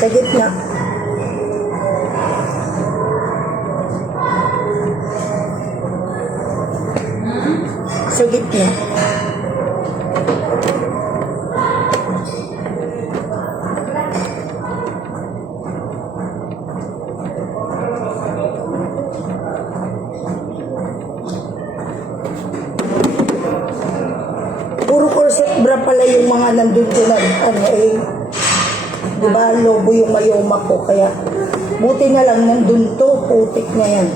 Sa gitna. Sa gitna. Puro corset bra pala yung mga nandun ko na, diba, lobo yung mayoma ko, kaya buti na lang nandun to, putik na yan.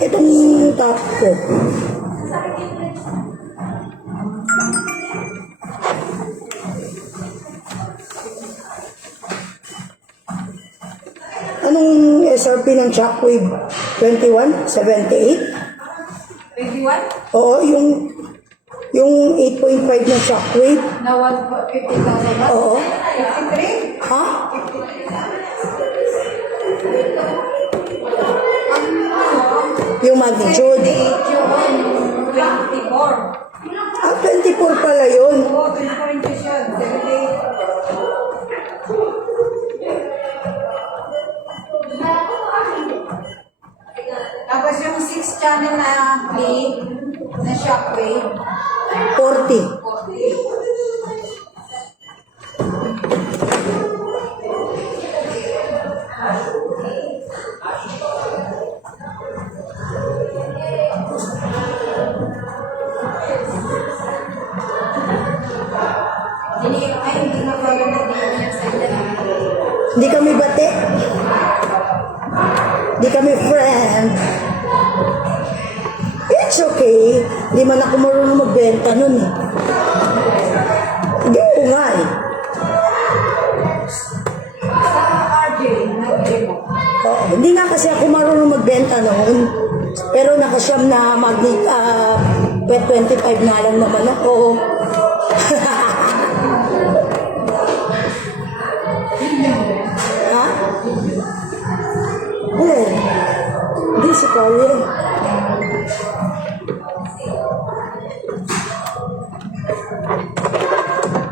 Itong top ko. Anong SRP ng Shockwave? 21? 78? 21? Oo, yung 8.5 na Shockwave. Na 150,000 ba? Oo. 53? Ha? Yung magnitude. 78 yung 24. Ah, 24 pala yun. Oo, 24 inches yun. 78. Tapos yung 6 channel na lead na Shockwave, 40. 40. Hindi na pala nagiging sa inyo. Hindi kami bate. Hindi kami friend. It's okay. Hindi man ako marunong magbenta nun eh. Hindi ko nga eh. Sa RJ, nag-game mo. Oo, hindi nga kasi ako marunong magbenta noon. Pero nakasyam na magnet, 25 na lang naman ako. Ha? Eh, hindi si Carly.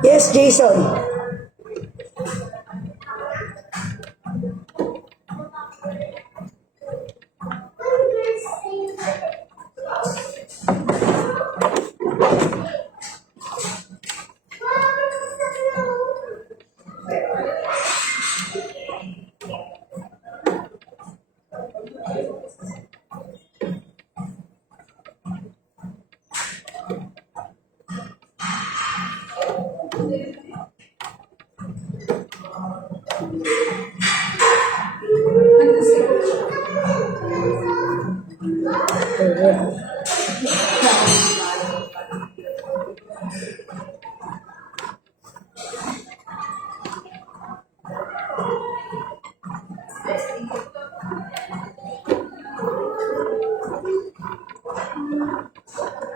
Yes, Jason.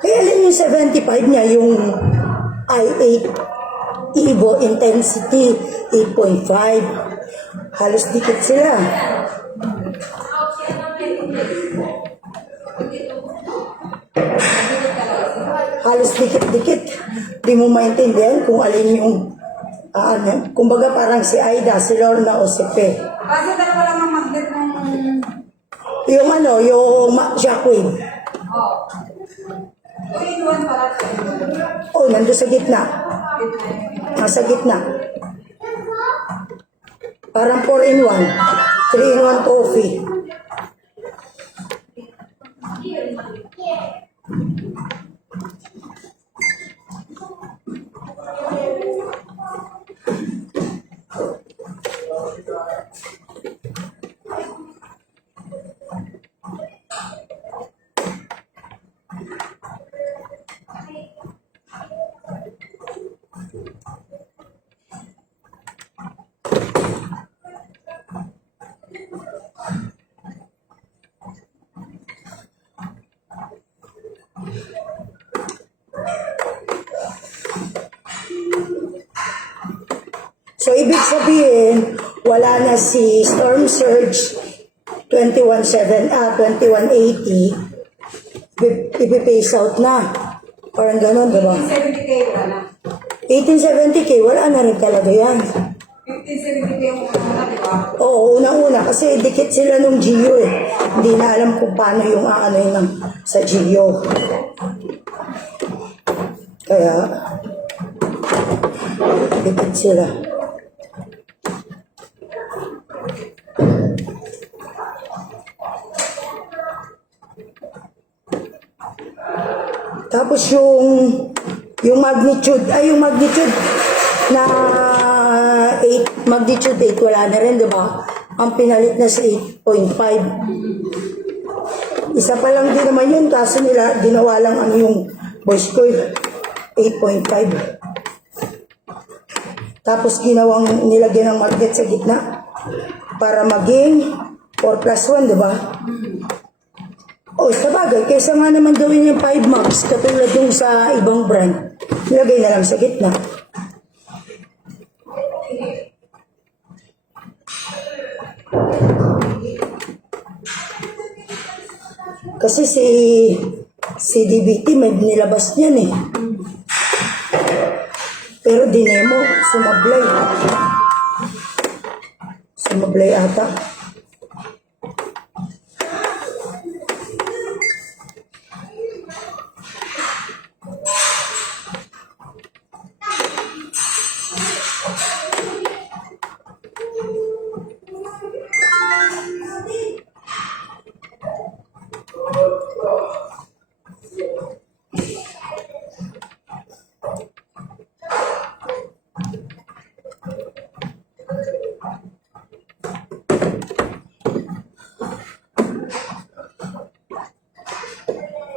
Kaya alin yung 75 niya, yung i8 Evo Intensity 8.5. Halos dikit sila. Halos dikit-dikit. Di mo maintindihan kung alin yung kumbaga parang si Aida, si Lorna o si Pe. Kasi dalawa lang ang magnet ng... Yung yung Shockwave. Oh. 2-in-1 pala. Oh, nandun sa gitna. Nasa gitna. Parang 4-in-1. 3-in-1 coffee. So, ibig sabihin, wala na si Storm Surge 2180, ipipace out na. Parang gano'n, diba? 70K wala. 1870K, wala na rin talaga yan. 1570 yung una, di ba? Oo, unang-una kasi dikit sila nung Gio eh. Hindi na alam kung paano yung ano yun sa Gio. Kaya, dikit sila. Tapos yung magnitude na 8, magnitude 8, wala na rin, di ba? Ang pinalit na sa 8.5. Isa pa lang din naman yun, kaso nila, ginawa lang ang yung voice ko, 8.5. Tapos ginawang nilagyan ng magnet sa gitna para maging 4 plus 1, di ba? O, sa bagay, kaysa nga naman gawin yung 5 max, katulad yung sa ibang brand, nilagay na lang sa gitna. Kasi si DBT may nilabas niyan eh. Pero dinemo, sumablay. Sumablay ata.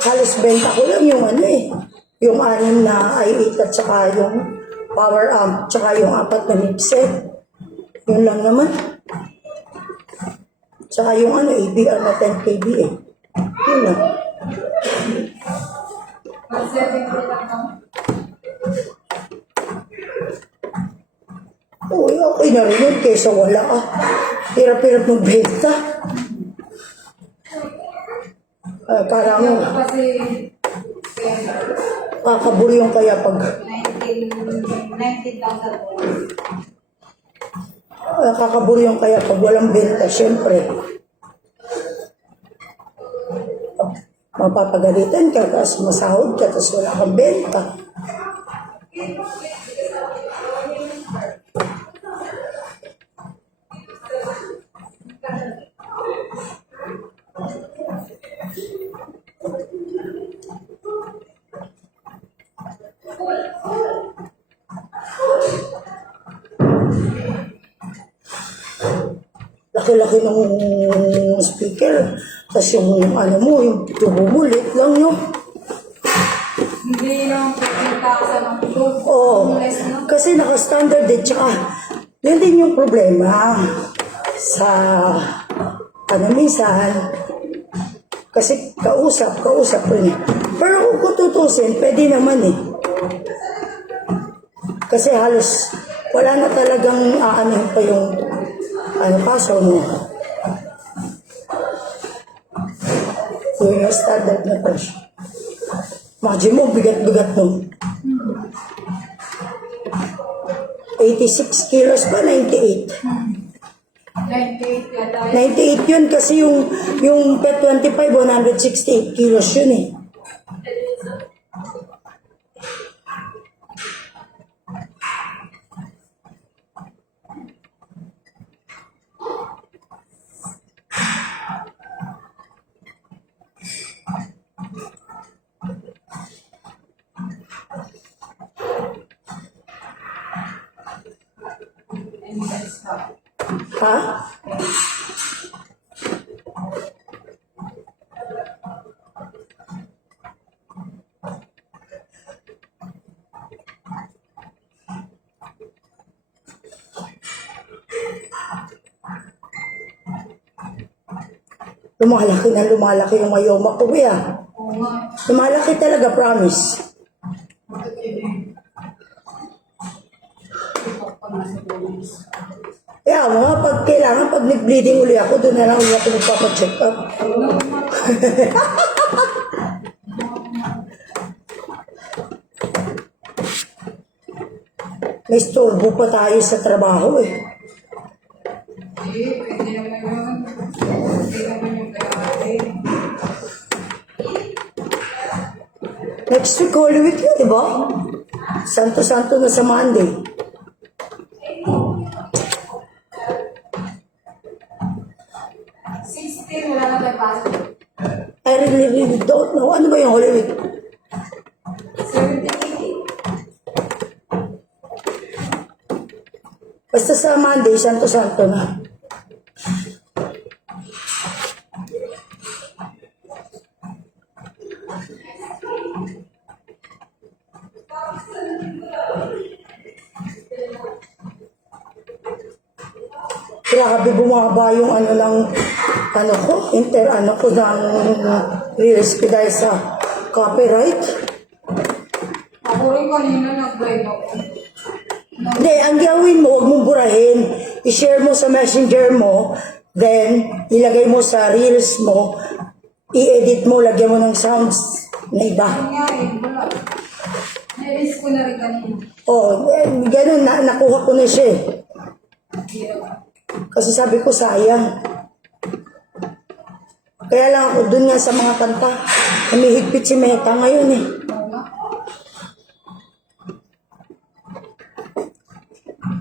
Halos benta ko lang yung ano eh. Yung 6 na i8 at saka yung power amp, tsaka yung 4 na mixer. Yun lang naman. Tsaka yung ano, ABR na 10 kb eh. Yun lang. 170 lang no? Oo, okay na rin yun kaysa wala ah. Hirap-hirap magbenta. Parang Kasi kakaburyong kaya pag 19,000 kakaburyong kaya pag walang benta, syempre. Mapapagalitan ka kasi masahod ka tapos wala kang benta. Laki-laki ng speaker. Tapos yung ano mo, yung tubo mo, lit lang yun. Hindi lang pagkakasa ng tulog. Oo. Kasi naka-standard eh. Tsaka, yun din yung problema sa ano minsan. Kasi kausap rin. Pero kung tutusin, pwede naman eh. Kasi halos wala na talagang aanin pa yung ano paso mo. Yung standard na presyo. Imagine mo, bigat-bigat mo. 86 kilos ba? 98. 98 yata. 98 yun kasi yung PET 25, 168 kilos yun eh. Ha? Lumalaki yung mayoma ko, kuya. Oo nga. Lumalaki talaga, promise. Kaya mga pag kailangan, pag nag-bleeding uli ako, doon na lang uli ako magpapacheck up. May istorbo pa tayo sa trabaho eh. Pwede naman yun. Pwede naman yung kaya Next week, Holy Week yun, di ba? Santo-santo na sa Monday. wala na tayo pasok. I really don't know. Ano ba yung Holy Week? 17, 18. Basta sa Monday, santo-santo na. Grabe bumaba yung ng ano ko ng reels ko dahil sa copyright. Ako rin kanina nag-drive ako. Hindi, ang gawin mo, huwag mong burahin. I-share mo sa messenger mo, then ilagay mo sa reels mo, i-edit mo, lagyan mo ng sounds na iba. Nangyari, wala. Nailis ko na rin kanina. Oh, ganun, nakuha ko na siya eh. Kasi sabi ko, sayang. Kaya lang ako dun nga sa mga kanta, humihigpit si Meta ngayon eh. Oo nga.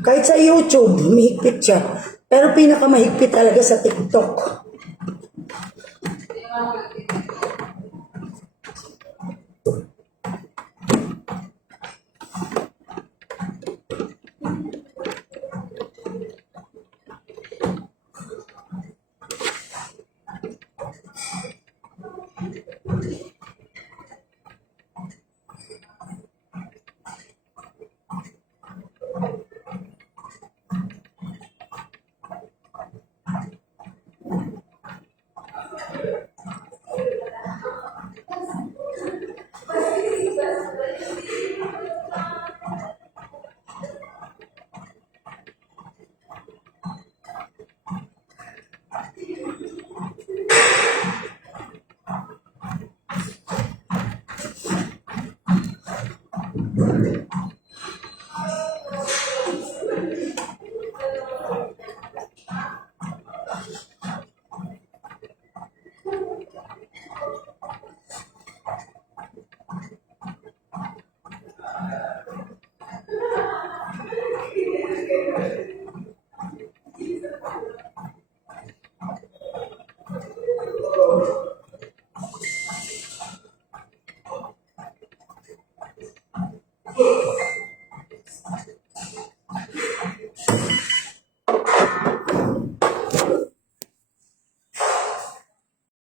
Kahit sa YouTube, humihigpit siya. Pero pinakamahigpit talaga sa TikTok. Kaya nga,